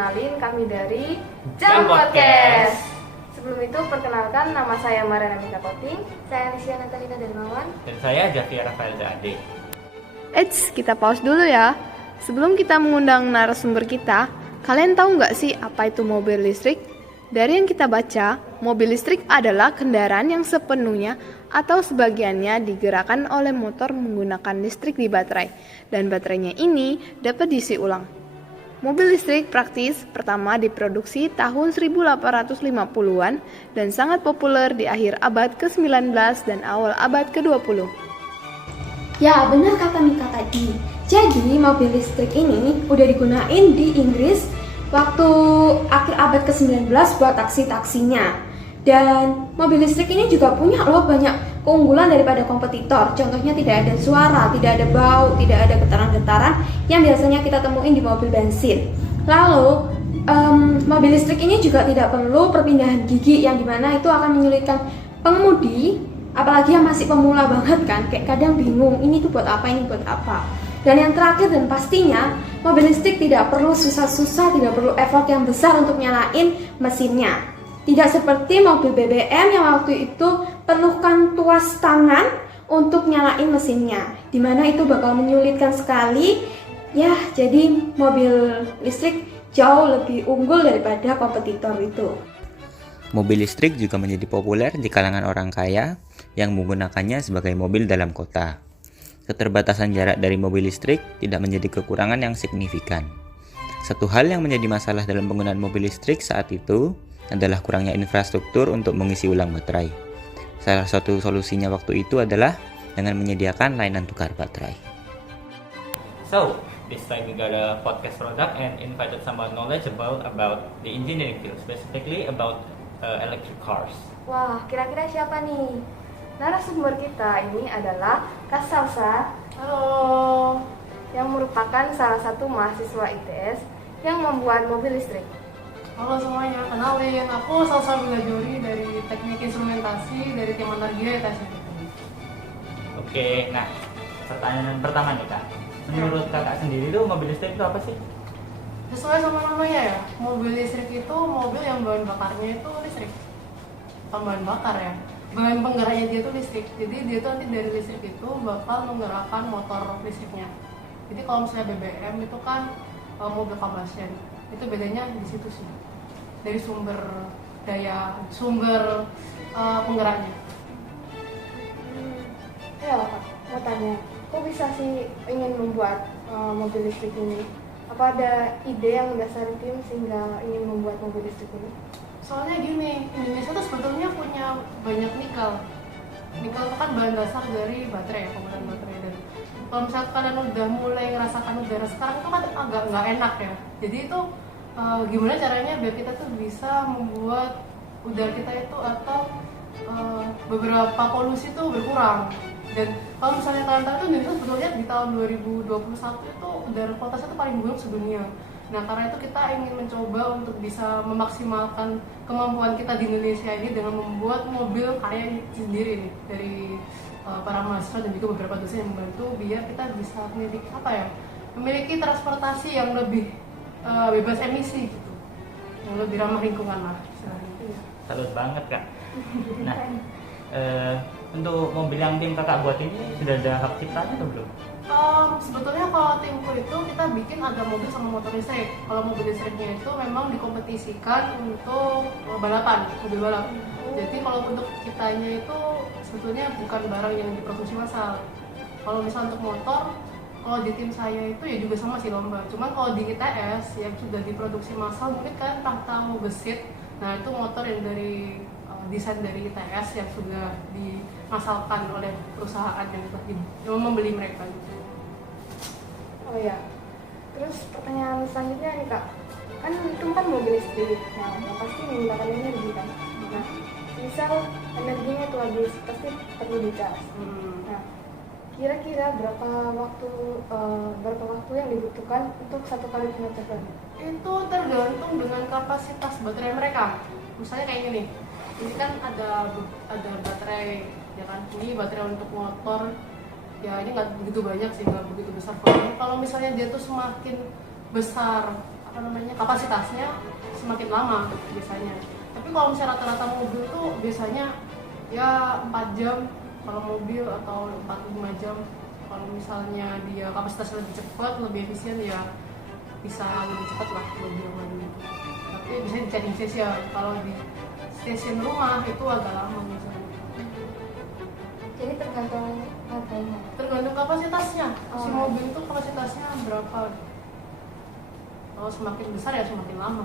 kenalin kami dari Jam Jam Podcast. Podcast. Sebelum itu perkenalkan, nama saya Mariana Mika Poting. Saya Alicia Natalina Darmawan. Dan saya Javier Rafael Ade. Eits, kita pause dulu ya. Sebelum kita mengundang narasumber kita, kalian tahu nggak sih apa itu mobil listrik? Dari yang kita baca, mobil listrik adalah kendaraan yang sepenuhnya atau sebagiannya digerakkan oleh motor menggunakan listrik di baterai, dan baterainya ini dapat diisi ulang. Mobil listrik praktis pertama diproduksi tahun 1850-an dan sangat populer di akhir abad ke-19 dan awal abad ke-20. Ya, benar kata Mika tadi. Jadi, mobil listrik ini udah digunain di Inggris waktu akhir abad ke-19 buat taksi-taksinya. Dan mobil listrik ini juga punya loh banyak keunggulan daripada kompetitor. Contohnya tidak ada suara, tidak ada bau, tidak ada getaran-getaran yang biasanya kita temuin di mobil bensin. Lalu, mobil listrik ini juga tidak perlu perpindahan gigi yang dimana itu akan menyulitkan pengemudi, apalagi yang masih pemula banget kan, kayak kadang bingung ini tuh buat apa, ini buat apa. Dan yang terakhir dan pastinya, mobil listrik tidak perlu susah-susah, tidak perlu effort yang besar untuk nyalain mesinnya. Tidak seperti mobil BBM yang waktu itu perlukan tuas tangan untuk nyalain mesinnya, dimana itu bakal menyulitkan sekali. Ya, jadi mobil listrik jauh lebih unggul daripada kompetitor itu. Mobil listrik juga menjadi populer di kalangan orang kaya yang menggunakannya sebagai mobil dalam kota. Keterbatasan jarak dari mobil listrik tidak menjadi kekurangan yang signifikan. Satu hal yang menjadi masalah dalam penggunaan mobil listrik saat itu adalah kurangnya infrastruktur untuk mengisi ulang baterai. Salah satu solusinya waktu itu adalah dengan menyediakan layanan tukar baterai. So, this time we got a podcast product and invited someone knowledgeable about the engineering field, specifically about electric cars. Wah, kira-kira siapa nih? Narasumber kita ini adalah Kak Salsa. Halo. Yang merupakan salah satu mahasiswa ITS yang membuat mobil listrik. Halo semuanya, kenalin, aku Salsa Wilajori dari Teknik Instrumentasi dari tim Anargia ITS. Oke, nah pertanyaan pertama nih Kak. Menurut kakak sendiri tuh mobil listrik itu apa sih? Sesuai sama namanya ya, mobil listrik itu mobil yang bahan bakarnya itu listrik. Bukan bahan bakar ya, bahan penggeraknya dia tuh listrik. Jadi dia tuh nanti dari listrik itu bakal menggerakkan motor listriknya. Jadi kalau misalnya BBM itu kan mobil combustion, itu bedanya di situ sih. Dari sumber daya, sumber penggeraknya. Ya, Kak, mau tanya, kok bisa sih ingin membuat mobil listrik ini? Apa ada ide yang mendasari tim sehingga ingin membuat mobil listrik ini? Soalnya gini, Indonesia tuh sebetulnya punya banyak nikel. Nikel itu kan bahan dasar dari baterai ya, penggunaan baterai. Dan kalau misalnya kalian udah mulai ngerasakan udara sekarang itu kan agak nggak enak ya. Jadi itu gimana caranya biar kita tuh bisa membuat udara kita itu atau beberapa polusi itu berkurang. Dan kalau misalnya kalian tahu itu Indonesia sebetulnya di tahun 2021 itu udara kualitasnya itu paling buruk sedunia. Nah, karena itu kita ingin mencoba untuk bisa memaksimalkan kemampuan kita di Indonesia ini dengan membuat mobil karya sendiri nih dari para mahasiswa dan juga beberapa dosen yang membantu biar kita bisa memiliki transportasi yang lebih bebas emisi gitu, yang lebih ramah lingkungan lah. Salut banget Kak. Nah, untuk mobil yang tim kakak buat ini sudah ada hak ciptanya atau belum? Sebetulnya kalau timku itu kita bikin ada mobil sama motor listrik. Kalau mobil listriknya itu memang dikompetisikan untuk balapan, mobil balap. Jadi kalau untuk kitanya itu sebetulnya bukan barang yang diproduksi massal. Kalau misalnya untuk motor, kalau di tim saya itu ya juga sama sih lomba. Cuman kalau di ITS yang sudah diproduksi massal mungkin kalian tahu Gesit. Nah itu motor yang dari desain dari ITS yang sudah dimasalkan oleh perusahaan yang telah membeli mereka gitu. Oh ya, terus pertanyaan selanjutnya nih Kak, kan itu kan mobil listrik, nah yang pasti menggunakan energi kan. Nah, misal energinya itu habis, pasti perlu dicas. Nah, kira-kira berapa waktu yang dibutuhkan untuk satu kali pengecekan? Itu tergantung dengan kapasitas baterai mereka. Misalnya kayak gini, ini kan ada baterai, ya kan? Ini baterai untuk motor. Ya ini nggak begitu banyak sih, nggak begitu besar volume. Kalau misalnya dia tuh semakin besar kapasitasnya semakin lama biasanya. Tapi kalau misalnya rata-rata mobil tuh biasanya ya 4 jam kalau mobil atau 4-5 jam. Kalau misalnya dia kapasitasnya lebih cepat, lebih efisien ya bisa lebih cepat lah lebih aman gitu. Tapi biasanya di charging station, kalau di stasiun rumah itu agak lama misalnya. Jadi tergantung harganya. Tergantung kapasitasnya. Si Oh. mobil itu kapasitasnya berapa? Kalau semakin besar ya semakin lama.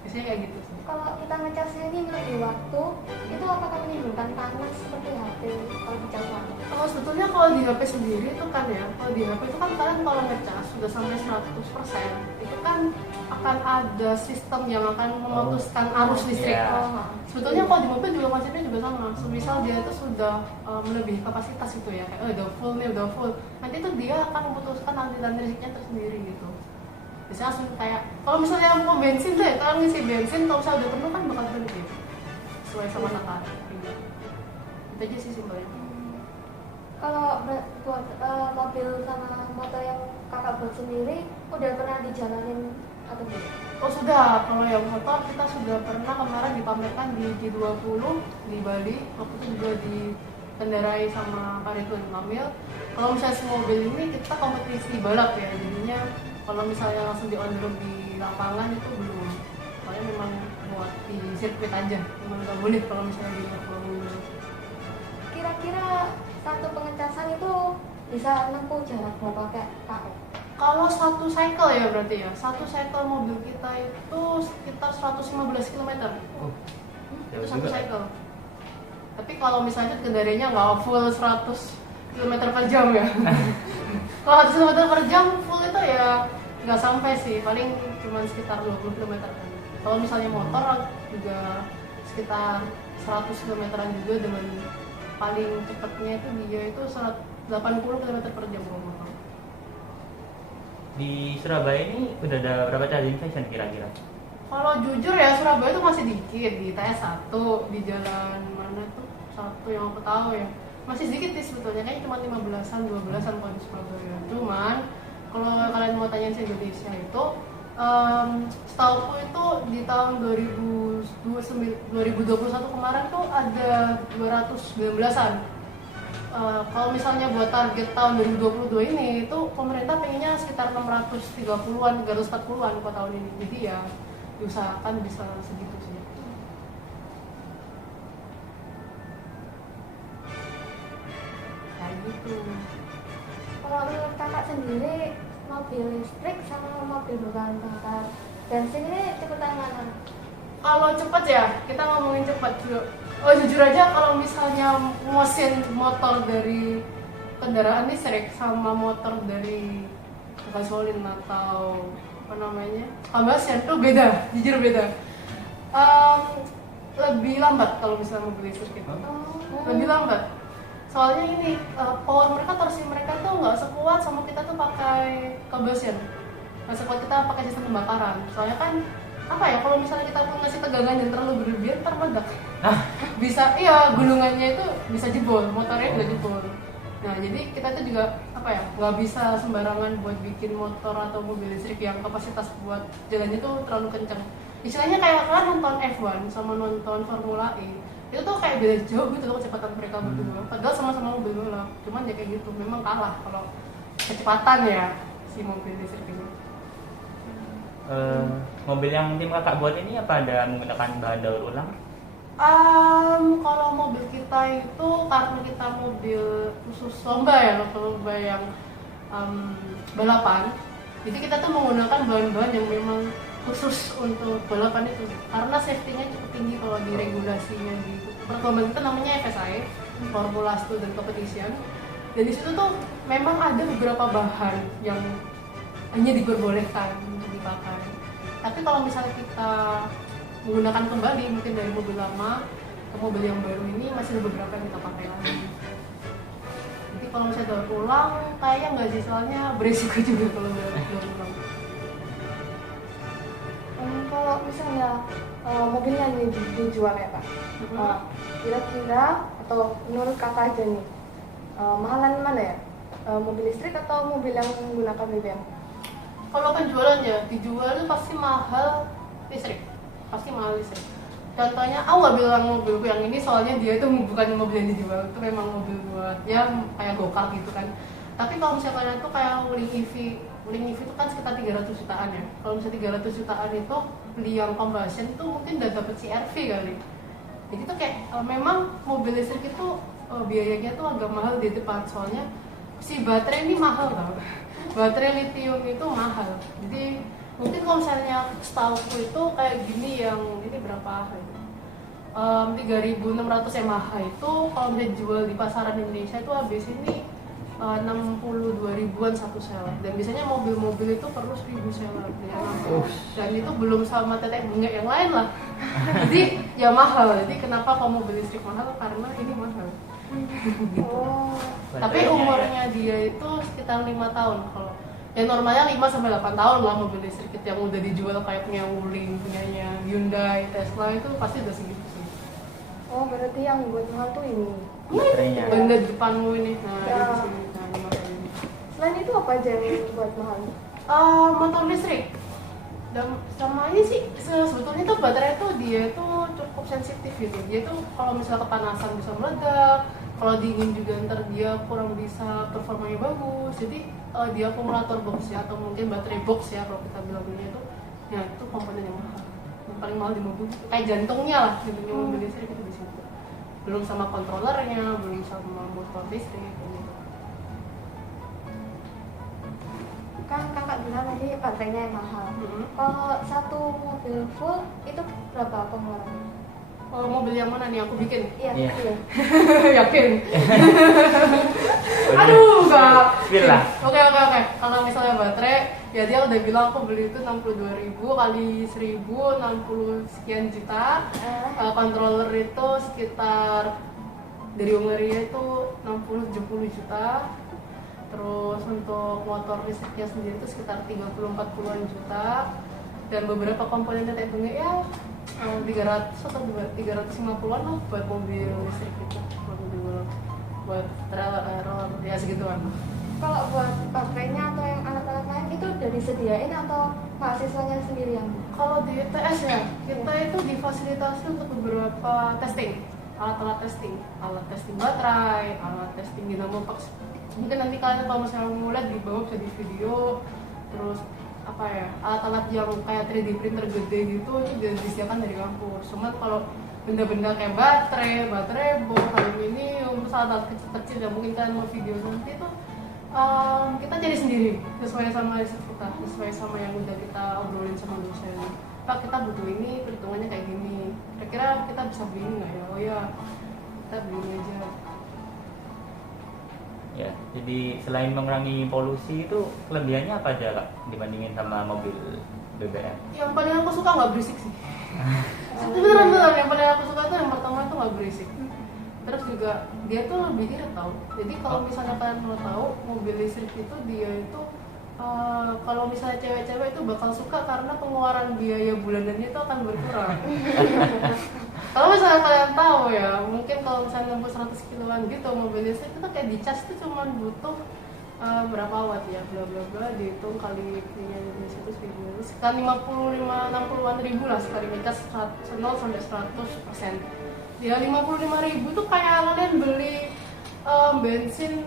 Biasanya kayak gitu sih. Kalau kita ngecasnya ini lebih waktu, itu apakah menimbulkan panas seperti HP kalau dicas lama? Kalau sebetulnya kalau di HP sendiri itu kan ya, kalau di HP itu kan kalian kalau ngecas sudah sampai 100%, itu kan akan ada sistem yang akan memutuskan arus listrik. Iya. Oh, Sebetulnya kalau di mobil juga konsepnya juga sama. Misal dia itu sudah melebihi kapasitas itu ya, kayak udah full nih, udah full. Nanti itu dia akan memutuskan aliran listriknya tersendiri gitu. Biasanya langsung kayak, kalau misalnya mau bensin deh, kalau ngisi bensin, kalau misalnya udah penuh kan bakal berhenti. Sesuai sama takaran. Itu aja sih simpelnya. Kalau buat mobil sama motor yang kakak buat sendiri, udah pernah dijalanin atau belum? Oh sudah, kalau yang motor kita sudah pernah kemarin dipamerkan di G20 di Bali. Waktu itu juga dikendarai sama Pak Ridwan Kamil. Kalau misalnya si mobil ini kita kompetisi balap ya, jadinya kalau misalnya langsung di on the road di lapangan itu belum. Soalnya memang buat di sirkuit aja, memang nggak boleh kalau misalnya di lapangan. Kira-kira satu pengecasan itu bisa menempuh jarak berapa km? Kalau satu cycle ya berarti ya, satu cycle mobil kita itu sekitar 115 km. Itu satu cycle. Tapi kalau misalnya kendaraannya nggak full 100 km per jam ya. Kalau 100 km per jam full itu ya nggak sampai sih, paling cuma sekitar 20 km kan. Kalau misalnya motor juga sekitar 100 km juga, dengan paling cepatnya itu dia itu 80 km per jam kalau motor. Di Surabaya ini udah ada berapa charging station kira-kira? Kalau jujur ya Surabaya itu masih dikit, di TS 1 di jalan mana tuh satu yang aku tahu ya, masih sedikit sih sebetulnya, kayaknya cuma 15-an 12-an kalau di Surabaya. Cuman kalau kalian mau tanya di Indonesia itu setahuku itu di tahun 2021 kemarin tuh ada 219-an. Kalau misalnya buat target tahun 2022 ini itu pemerintah pengennya sekitar 630-an, 340-an per tahun ini. Jadi ya diusahakan bisa segitu sih. Kayak gitu. Kalau menurut kakak sendiri, mobil listrik sama mobil berbahan bakar bensin ini cepetan mana? Kalau cepet ya, kita ngomongin cepet. Oh jujur aja kalau misalnya mesin motor dari kendaraan listrik sama motor dari gasolin atau apa namanya combustion tuh beda, jujur beda. Lebih lambat kalau misalnya mobil listrik itu. Lebih lambat. Soalnya ini power mereka, torsi mereka tuh nggak sekuat sama kita tuh pakai combustion. Nggak sekuat kita pakai sistem pembakaran. Soalnya kan apa ya, kalau misalnya kita pun ngasih tegangan yang terlalu berlebihan ntar meledak. Bisa, iya gulungannya itu bisa jebol, motornya juga jebol. Nah jadi kita tuh juga apa ya, nggak bisa sembarangan buat bikin motor atau mobil listrik yang kapasitas buat jalannya tuh terlalu kencang. Istilahnya kayak kalian nonton F1 sama nonton Formula E, itu tuh kayak beda jauh gitu loh kecepatan mereka berdua. Padahal sama-sama mobil balap, cuman ya kayak gitu, memang kalah kalau kecepatan ya si mobil listrik ini. Mobil yang tim kakak buat ini apa ada menggunakan bahan daur ulang? Kalau mobil kita itu karena kita mobil khusus lomba ya, lomba yang balapan, jadi kita tuh menggunakan bahan-bahan yang memang khusus untuk balapan itu, karena safety-nya cukup tinggi kalau di regulasinya di perlombaan itu namanya FSI, Formula Student Competition. Dan di situ tuh memang ada beberapa bahan yang hanya diperbolehkan untuk dipakai. Tapi kalau misalnya kita menggunakan kembali mungkin dari mobil lama ke mobil yang baru ini, masih ada beberapa yang kita pakai lagi. Jadi kalau misalnya daur ulang kayaknya nggak sih, soalnya beresiko juga kalau daur ulang. Kalau misalnya mobilnya ini dijual ya Pak, kira-kira atau menurut kakak aja nih, mahalan mana ya? Mobil listrik atau mobil yang menggunakan BBM? kalau penjualan ya dijual itu pasti mahal listrik, pasti mahal listrik. Contohnya aku nggak bilang mobilku yang ini soalnya dia itu bukan mobil yang dijual, itu memang mobil buat ya kayak gokar gitu kan. Tapi kalau misalnya kalian tuh kayak Wuling EV itu kan sekitar 300 jutaan ya. Kalau misalnya 300 jutaan itu beli yang combustion itu mungkin udah dapet CR-V kali. Jadi tuh kayak memang mobil listrik itu biayanya tuh agak mahal di depan, soalnya si baterai ini mahal tau. Baterai lithium itu mahal. Jadi mungkin kalau misalnya setauku itu kayak gini yang ini berapa? 3.600 mAh itu kalau misalnya jual di pasaran Indonesia itu habis ini 62 ribuan satu sel, dan biasanya mobil-mobil itu perlu 1.000 sel dan itu belum sama tetek bunga yang lain lah. Jadi ya mahal. Jadi kenapa kalau mobil listrik mahal? Karena ini mahal. Oh. Tapi umurnya dia itu sekitar 5 tahun. Kalau ya normalnya 5-8 tahun lah mobil listrik yang udah dijual kayak punya Wuling, punyanya Hyundai, Tesla itu pasti udah segitu sih. Oh, berarti yang buat mahal tuh ini. Baterainya. Benda di depanmu ini. Nah, Ya. di sini. Nah, ini makanya ini. Selain itu apa aja yang buat mahal? Motor listrik. Dan sama ini sih sebetulnya tuh baterai tuh dia tuh cukup sensitif gitu. Dia tuh kalau misalnya kepanasan bisa meledak, kalau dingin juga ntar dia kurang bisa performanya bagus. Jadi di akumulator box ya, atau mungkin baterai box ya kalau kita bilangnya itu, ya itu komponen yang mahal. Yang paling mahal di mobil kayak jantungnya lah, jantungnya mobil listrik itu di situ. Belum sama kontrolernya, belum sama motor listrik gitu. Kan kakak bilang tadi baterainya yang mahal. Kalau satu mobil full itu berapa pengeluarannya? Kalau mobil yang mana nih aku bikin? Iya, Iya. iya. Yakin? Aduh, enggak. Spill lah. Oke. Kalau misalnya baterai, ya dia udah bilang aku beli itu 62.000 kali 1.000, 60 sekian juta. Controller itu sekitar dari Hungaria itu 60-70 juta. Terus untuk motor listriknya sendiri itu sekitar 30-40an juta. Dan beberapa komponen tetek bunga ya 300 atau 350an lah buat mobil listrik itu, buat trailer ya segituan. Kalau buat baterainya atau yang alat-alat lain itu udah disediain atau mahasiswanya sendiri yang? Kalau di ITS ya, kita itu difasilitasi untuk beberapa testing, alat alat testing baterai, alat testing dinamo box. Mungkin nanti kalian kalau misalnya mau lihat di bawah bisa di video. Terus apa ya, alat-alat yang kayak 3D printer gede gitu itu disediakan dari kampus. Cuman kalau benda-benda kayak baterai box, aluminium, terus alat kecil-kecil yang mungkin kalian mau video nanti itu kita jadi sendiri sesuai sama riset kita, sesuai sama yang udah kita obrolin sama dosen. Pak, kita butuh ini, perhitungannya kayak gini, kira-kira kita bisa beli ini nggak ya? Oh ya, kita beli aja. Ya, jadi selain mengurangi polusi itu kelebihannya apa aja Kak dibandingin sama mobil BBM? Yang paling aku suka nggak berisik sih. Beneran, yang paling aku suka tuh yang pertama tuh nggak berisik. Terus juga dia tuh lebih irit tau. Jadi kalau misalnya kalian mau tahu, mobil listrik itu dia itu kalau misalnya cewek-cewek itu bakal suka karena pengeluaran biaya bulanannya itu akan berkurang. Kalau misalnya kalian tahu ya, mungkin kalau misalnya nembus 100 kiloan gitu mobil listrik itu kayak dicas itu cuma butuh berapa watt ya, bla bla bla, dihitung kali punya di situ 1.000, sekitar 55-60an ribu lah sekali ngecas 0 sampai 100%. Ya 55.000 tuh kayak kalian beli bensin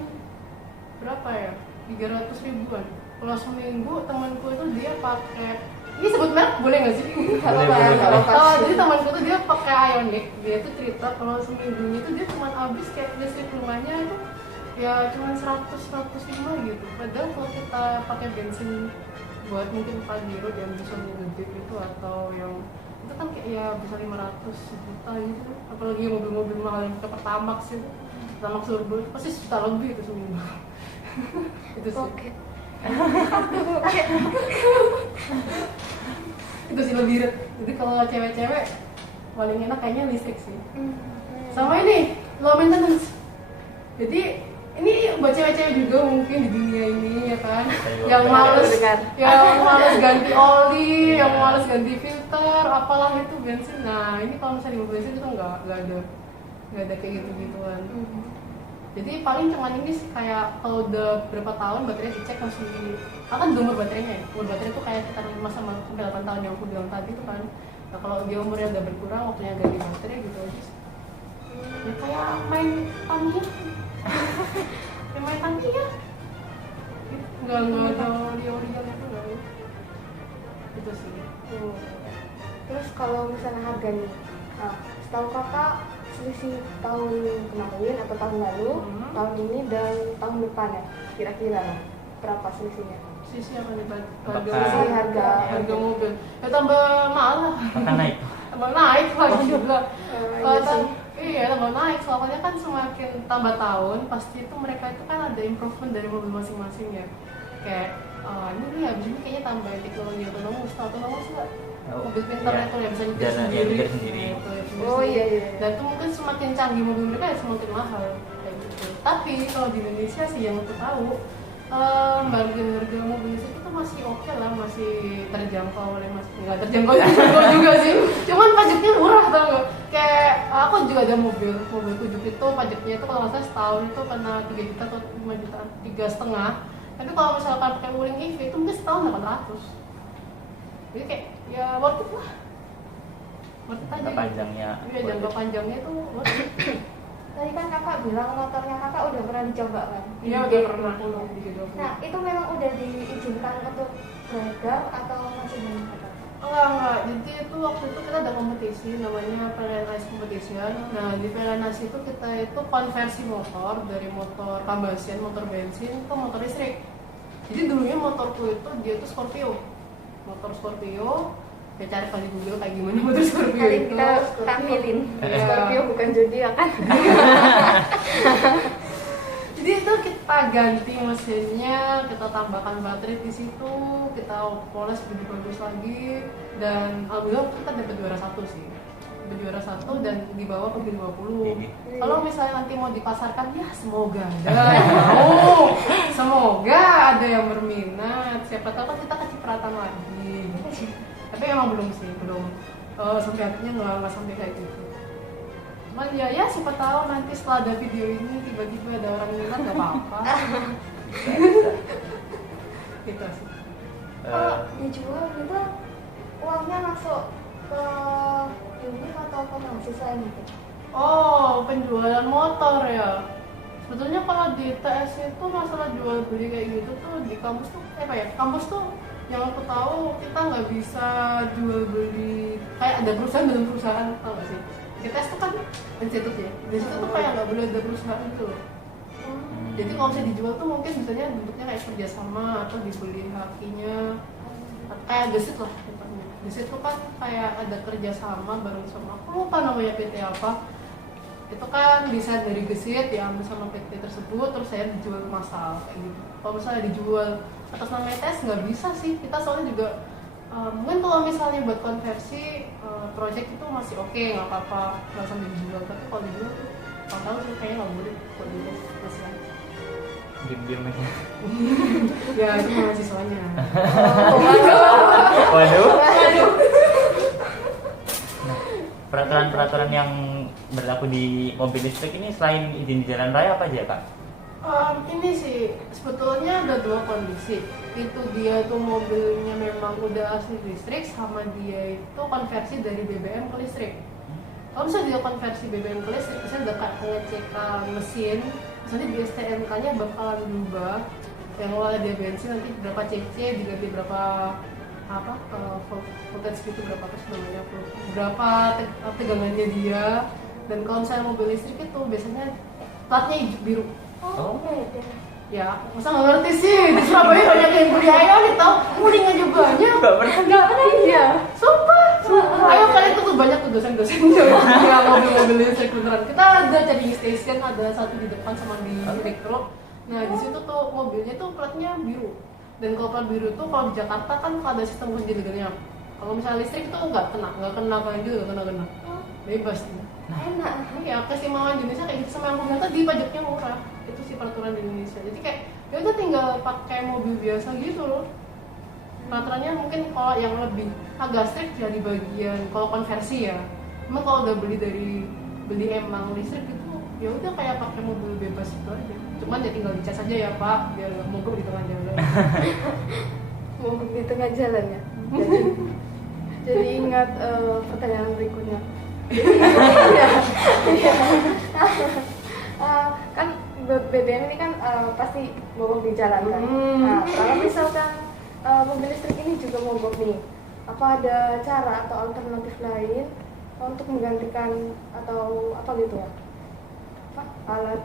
berapa ya, 300 ribuan. Kalau seminggu temanku itu dia pakai, ini sebut merek boleh nggak sih? Jadi temanku tuh dia pakai Ioniq, dia tuh cerita kalau seminggunya itu dia cuma habis kayak listrik rumahnya itu ya cuma 100-105 gitu. Padahal kalau kita pakai bensin buat mungkin pagi road yang bisa ngedip itu atau yang itu kan kayak ya bisa 500 juta gitu. Apalagi mobil-mobil mahal yang pakai Pertamax itu, Pertamax turbo itu pasti juta lebih itu seminggu. Itu sih. Oke. Itu sih lebih irit. Jadi kalau cewek-cewek paling enak kayaknya listrik sih. Sama ini low maintenance. Jadi ini buat cewek-cewek juga mungkin di dunia ini ya kan, yang males ganti oli, yang males ganti filter, apalah itu bensin. Nah ini kalau misalnya di mobil bensin itu nggak ada kayak gitu-gituan. Jadi paling cuman ini sih, kayak kalau udah berapa tahun baterainya dicek masih, akan umur baterainya ya. Umur baterai itu kayak sekitar 5 sampai 8 tahun yang aku bilang tadi itu kan. Nah kalau dia umurnya udah berkurang, waktunya ganti baterai gitu aja sih. Ya kayak main Tamiya. Kayak main Tamiya. Enggak ada original itu enggak. Itu sih. Terus kalau misalnya harga nih, setahu kakak selisih tahun kemarin atau tahun lalu, tahun ini dan tahun depan ya, kira-kira berapa selisihnya? Sisi apa nih Apakah harga mobil? Ya tambah mahal lah. Akan naik. Tambah naik lagi juga. Iya sih. Iya tambah naik, soalnya kan semakin tambah tahun pasti itu mereka itu kan ada improvement dari mobil masing-masing ya. Kayak ini habis ini kayaknya tambahin teknologi otonomus nggak? Mobil pintar Iya. itu yang bisa nyetir Jalan yang sendiri. nyetir sendiri. Nah, itu yang nyetir Oh sendiri. iya iya. Dan itu mungkin semakin canggih mobil mereka ya semakin mahal kayak gitu. Tapi kalau di Indonesia sih yang aku tahu harga mobil listrik itu masih oke lah, masih terjangkau oleh nggak terjangkau juga sih. Cuman pajaknya murah tau nggak? Kayak aku juga ada mobil tujuh itu pajaknya itu kalau nggak salah setahun itu kena 3 juta atau 5 juta, 3,5. Tapi kalau misalkan pakai wuling EV itu mungkin setahun 800. Jadi kayak ya worth it lah. Worth it aja. Jangka panjangnya. Iya jangka panjangnya itu worth it. Tadi kan kakak bilang motornya kakak udah pernah dicoba kan? Iya Di udah pernah G20. gitu. Nah itu memang udah diizinkan untuk beredar atau masih belum? Enggak. Jadi itu waktu itu kita ada kompetisi namanya PLNS Competition. Nah di PLNS itu kita itu konversi motor dari motor combustion, motor bensin ke motor listrik. Jadi dulunya motorku itu dia itu Scorpio. Motor Scorpio. Ya cari kali Google kayak gimana motor Scorpio Kali itu. kita tampilin Iya. Scorpio bukan zodiak kan? Jadi itu kita ganti mesinnya, kita tambahkan baterai di situ, kita poles lebih bagus lagi, dan alhamdulillah kita dapat juara 1 sih. Dapat juara 1 dan dibawa ke B20. Kalau misalnya nanti mau dipasarkan, ya semoga ada yang mau, semoga ada yang berminat. Siapa tahu kan kita kecipratan lagi. Tapi emang belum sih, belum sampai akhirnya nggak sampai kayak gitu. Cuman ya siapa tahu nanti setelah ada video ini tiba-tiba ada orang minat nggak apa-apa. Gitu sih. Kalau dijual gitu uangnya masuk ke unit atau ke mahasiswa gitu? Oh, penjualan motor ya. Sebetulnya kalau di TS itu masalah jual beli kayak gitu tuh di kampus tuh kampus tuh yang aku tahu kita nggak bisa jual beli kayak ada perusahaan dalam perusahaan, tau gak sih? Di TS tuh kan institut ya. Di situ tuh kayak nggak boleh ada perusahaan gitu loh. Jadi kalau bisa dijual tuh mungkin misalnya bentuknya kayak kerjasama atau dibeli hakinya kayak gesit lah contohnya. Gesit tuh kan kayak ada kerjasama bareng sama aku lupa namanya PT apa. Itu kan bisa dari gesit diambil sama PT tersebut terus saya dijual ke massal kayak gitu. Kalau misalnya dijual atas nama TS nggak bisa sih, kita soalnya juga mungkin kalau misalnya buat konversi project itu masih oke, nggak apa-apa nggak sampai dijual. Tapi kalau dijual tuh tahu sih kayaknya nggak boleh kalau di TS masih ada. Diam-diam aja. Ya itu mahasiswanya. Waduh. Nah, peraturan-peraturan yang berlaku di mobil listrik ini selain izin di jalan raya apa aja kak? Ini sih sebetulnya ada dua kondisi. Itu dia tuh mobilnya memang udah asli listrik sama dia itu konversi dari BBM ke listrik. Kalau misalnya dia konversi BBM ke listrik, misalnya udah kayak pengecekan mesin, misalnya di STNK-nya bakalan berubah. Yang awalnya dia bensin nanti berapa cc diganti berapa voltage gitu berapa namanya berapa tegangannya dia. Dan kalau misalnya mobil listrik itu biasanya platnya hijau biru. Oh. Beda. Ya, masa nggak ngerti sih, di Surabaya banyak yang beli, ayo nih tau, muling aja banyak. Nggak pernah. Iya, sumpah. Ayo kalian tuh banyak tuh dosen-dosen yang mobil-mobil listrik beneran. Kita ada charging station, ada satu di depan sama di elektro. Nah di situ tuh mobilnya tuh platnya biru. Dan kalau plat biru tuh kalau di Jakarta kan ada sistem ganjil genap. Kalau misalnya listrik tuh nggak kena ganjil, nggak kena. Bebas nih. Enak. Ya keseimbangan Indonesia kayak gitu sama yang aku bilang tadi pajaknya murah. Itu sih peraturan di Indonesia. Jadi kayak ya udah tinggal pakai mobil biasa gitu loh. Peraturannya mungkin kalau yang lebih agak strict ya di bagian kalau konversi ya. Emang kalau udah beli emang listrik itu ya udah kayak pakai mobil bebas itu aja. Cuman ya tinggal dicas aja ya Pak, biar nggak mogok di tengah jalan. Mogok di tengah jalan ya. Jadi ingat pertanyaan berikutnya. Kan BBM ini kan pasti mogok di jalan kan. Nah, kalau misalkan mobil listrik ini juga mogok nih, apa ada cara atau alternatif lain untuk menggantikan atau apa gitu ya? Apa? Alat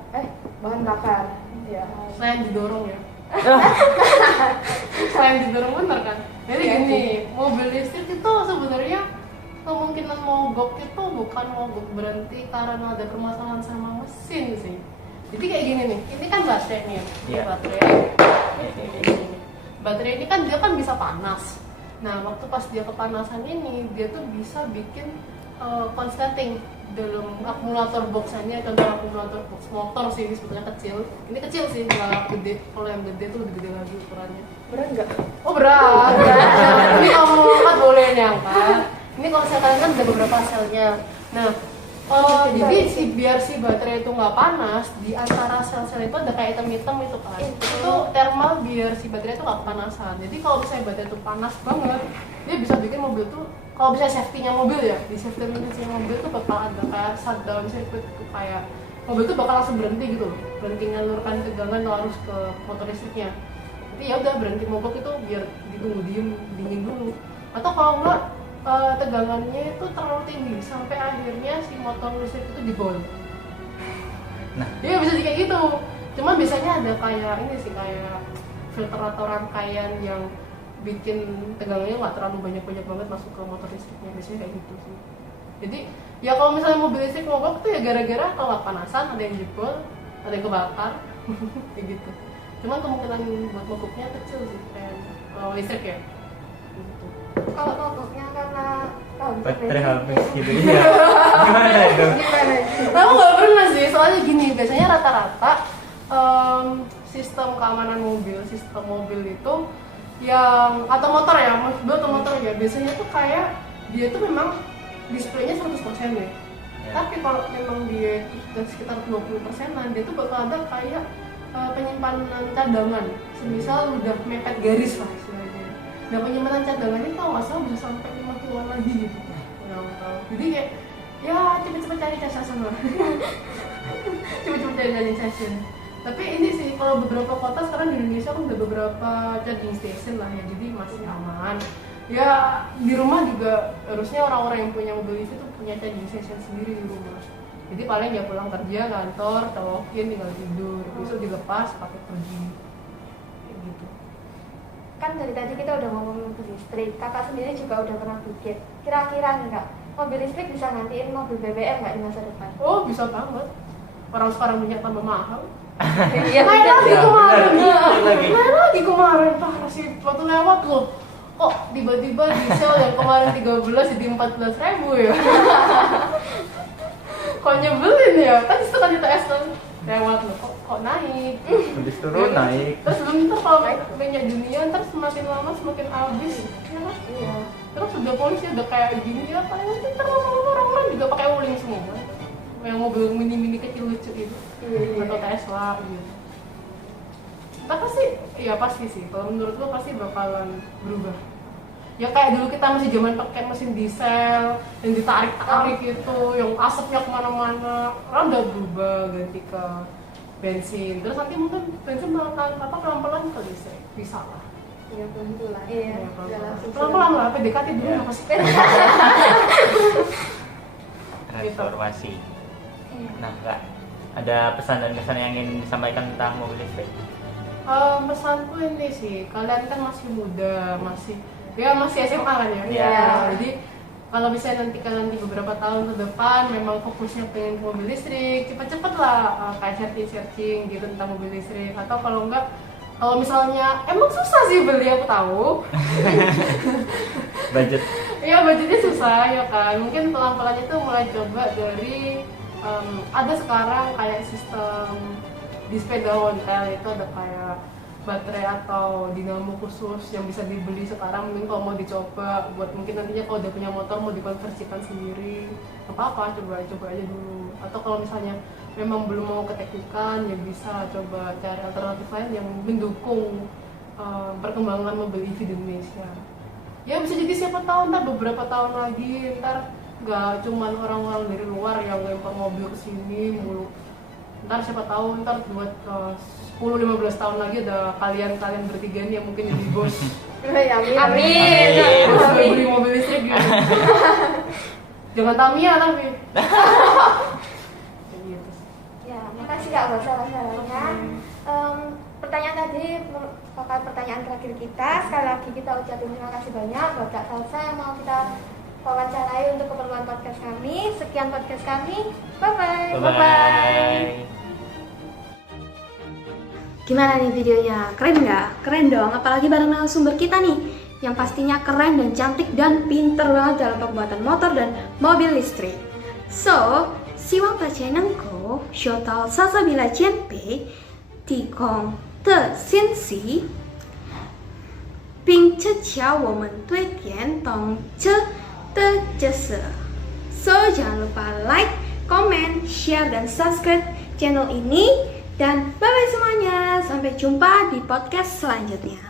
bahan bakar. Ya. Selain didorong ya. Selain didorong bener kan. Jadi gini, mobil listrik itu sebenarnya kemungkinan mogok itu bukan mogok berhenti karena ada permasalahan sama mesin sih. Jadi kayak gini nih, ini kan baterai nih, baterai ini kan dia kan bisa panas. Nah waktu pas dia kepanasan ini, dia tuh bisa bikin konsleting dalam akumulator boxannya. Contoh akumulator box motor sih, ini sebetulnya kecil. Ini kecil sih, nggak gede. Kalau yang gede tuh lebih gede lagi ukurannya. Berat nggak? Oh berat. Ini kalau mau angkat boleh nih angkat. Ini kalau saya kan ada beberapa selnya. Nah, jadi biar si baterai itu nggak panas, di antara sel-sel itu ada kayak hitam-hitam itu kan. Itu thermal biar si baterai itu nggak kepanasan. Jadi kalau misalnya baterai itu panas banget, dia bisa bikin mobil tuh, kalau bisa safety-nya mobil ya, di safety mechanism mobil tuh bakal ada kayak shutdown circuit tuh, kayak mobil tuh bakal langsung berhenti gitu loh, berhenti ngalurkan tegangan harus ke motor listriknya. Jadi ya udah berhenti mogok itu biar ditunggu dingin dulu. Atau kalau enggak tegangannya itu terlalu tinggi sampai akhirnya si motor listrik itu jebol. Nah, Iya bisa kayak gitu. Cuman biasanya ada kayak ini sih, kayak filter atau rangkaian yang bikin tegangannya nggak terlalu banyak banget masuk ke motor listriknya, biasanya kayak gitu sih. Jadi ya kalau misalnya mobil listrik mogok tuh ya gara-gara kalau panasan, ada yang jebol, ada yang kebakar, kayak gitu. Cuman kemungkinan buat mogoknya kecil sih, kayak kalau listrik ya. Gitu. Kalau mogoknya karena baterai habis gitu ya. Gimana itu? Aku nggak pernah sih, soalnya gini, biasanya rata-rata sistem keamanan mobil, sistem mobil itu yang atau motor ya, biasanya tuh kayak dia tuh memang displaynya 100% ya. Tapi kalau memang dia itu sudah sekitar 20%-an, dia tuh bakal ada kayak penyimpanan cadangan. Semisal udah mepet garis lah istilahnya. Nah penyimpanan cadangannya kalau nggak salah bisa sampai 5 kiloan lagi gitu. Jadi kayak ya cepet-cepet cari casasan lah. Cepet-cepet cari casasan. Tapi ini sih kalau beberapa kota sekarang di Indonesia kan udah beberapa charging station lah ya, jadi masih aman. Ya di rumah juga harusnya orang-orang yang punya mobil itu tuh punya charging station sendiri di rumah. Jadi paling ya pulang kerja, kantor, colokin, tinggal tidur, besok dilepas pakai pergi. Kayak gitu. kan dari tadi kita udah ngomong mobil listrik, kakak sendiri juga udah pernah bikin. Kira-kira nih kak, mobil listrik bisa gantiin mobil BBM nggak di masa depan? Oh bisa banget. Orang sekarang minyak tambah mahal. Iya, Main lagi kemarin, lagi. main lagi kemarin, parah sih, waktu lewat loh. Kok tiba-tiba diesel yang kemarin 13 jadi 14.000 ya? Kok nyebelin ya? Kan itu kan ITS kan lewat loh, kok naik? Habis turun naik. Terus belum ntar kalau minyak dunia ntar semakin lama semakin habis, ya kan? Iya. Terus udah polisi udah kayak gini ya, paling nanti ntar lama-lama orang-orang juga pakai wuling semua. Yang mobil mini-mini kecil lucu itu, atau Tesla gitu. Tapi sih, ya pasti sih. Kalau menurut lo pasti bakalan berubah. Ya kayak dulu kita masih zaman pakai mesin diesel yang ditarik-tarik itu, yang asapnya kemana-mana. Orang udah berubah ganti ke bensin. Terus nanti mungkin bensin pelan-pelan ke listrik, bisa lah. Iya pelan-pelan. Iya. Pelan-pelan lah, PDKT dulu Iya. apa sih? Transformasi. Nah, Kak, ada pesan dan kesan yang ingin disampaikan tentang mobil listrik? Pesanku ini sih, kalian kan masih muda, masih SMA kan ya. Iya. Jadi kalau bisa nanti kalian di beberapa tahun ke depan memang fokusnya pengen mobil listrik, cepet-cepet lah kayak searching gitu tentang mobil listrik. Atau kalau enggak, kalau misalnya emang susah sih beli, aku tahu. Budget. Iya budgetnya susah ya kan. Mungkin pelan-pelan itu mulai coba dari ada sekarang kayak sistem di sepeda ontel itu ada kayak baterai atau dinamo khusus yang bisa dibeli sekarang. Mungkin kalau mau dicoba buat mungkin nantinya kalau udah punya motor mau dikonversikan sendiri, apa-apa coba aja dulu. Atau kalau misalnya memang belum mau keteknikan, ya bisa coba cari alternatif lain yang mendukung perkembangan mobil EV di Indonesia. Ya bisa jadi siapa tahu ntar beberapa tahun lagi ntar nggak cuman orang-orang dari luar yang lempar mobil ke sini mulu. Ntar siapa tahu ntar buat 10-15 tahun lagi ada kalian bertiga nih yang mungkin jadi bos. Amin. Bos beli mobil listrik gitu. Jangan Tamiya tapi. Gitu. Ya, makasih Kak buat saran-sarannya. Pertanyaan tadi merupakan pertanyaan terakhir kita. Sekali lagi kita ucapin terima kasih banyak buat Kak Salsa yang mau kita wawancarai untuk keperluan podcast kami. Sekian podcast kami. Bye-bye. Bye-bye. Gimana nih videonya? Keren nggak? Keren dong, apalagi bareng narasumber kita nih yang pastinya keren dan cantik dan pinter banget dalam pembuatan motor dan mobil listrik. So, 希望大家能够学到莎莎米拉前辈提供的信息，并增强我们对电动车的知识。So, jangan lupa like, comment, share, dan subscribe channel ini. Dan bye-bye semuanya. Sampai jumpa di podcast selanjutnya.